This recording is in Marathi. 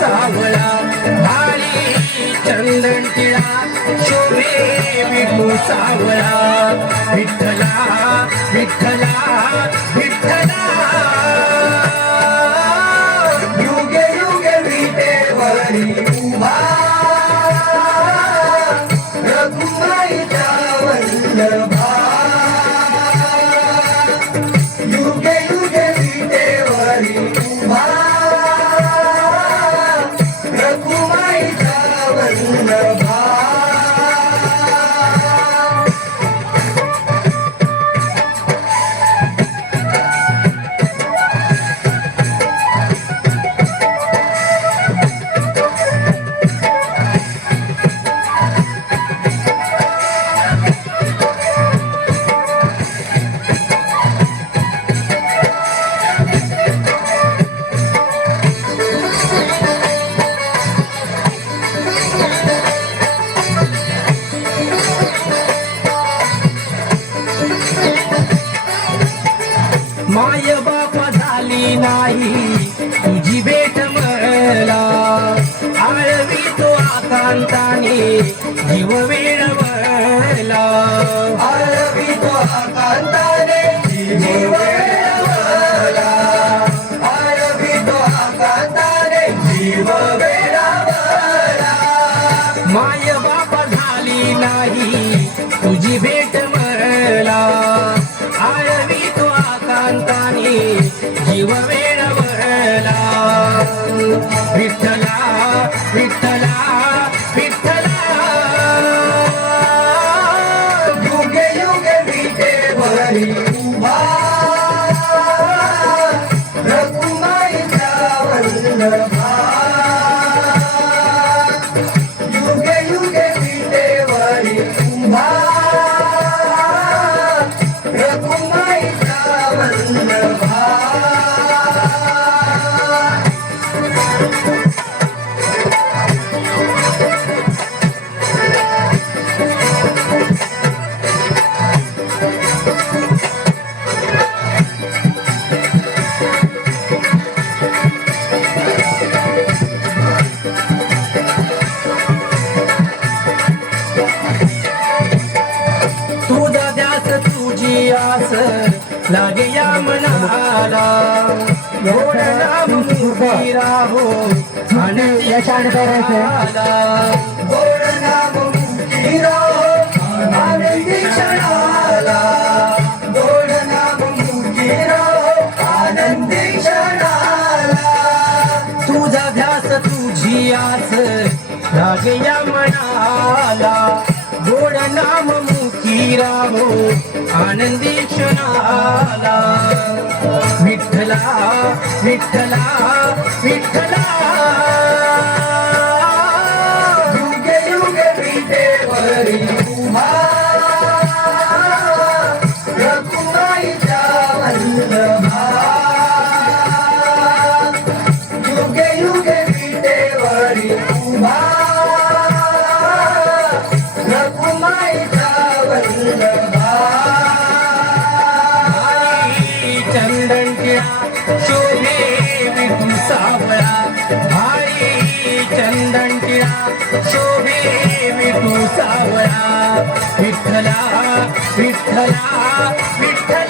सावळा भारी चंदन टिळा शोभे विठू सावळा विठ्ठला विठ्ठला विठ्ठला युगे युगे विटेवरी उभा रघुमाईचा वल्लभा युगे युगे विटेवरी उभा रघुमाईचा वल्लभा माय बाप झाली नाही तुझी भेट मला आळवी तो आकांताने जीव वेळवला आळवी तो आकांताने जीव वेळवला आळवी तो आकांताने जीव वेळवला माय बाप झाली नाही तुझी भेट मला आळवी तो आकांताने जीव वेळवला विठ्ठला विठ्ठला विठ्ठला युगे युगे विटेवरी उभा रघुमाईचा वल्लभा युगे युगे विटेवरी उभा रघुमाईचा वल्लभा तुझा ध्यास तुझी आस लागे या मनाला गोड नाम मुखी राहो आनंदी क्षणाला. गोड नाम मुखी राहो आनंदी क्षणाला गोड नाम मुखी राहो आनंदी क्षणाला तुझा ध्यास तुझी आस लागे या मनाला गोड नाम मुखी राहो आनंदी क्षणाला विठ्ठला विठ्ठला विठ्ठला युगे युगे विटेवरी उभा रघुमाईचा वल्लभा युगे युगे विटेवरी उभा रघुमाईचा वल्लभा चंदन टिळा शोभे विठू सावळा भारी चंदन टिळा शोभे विठू सावळा विठ्ठला विठ्ठला विठ्ठला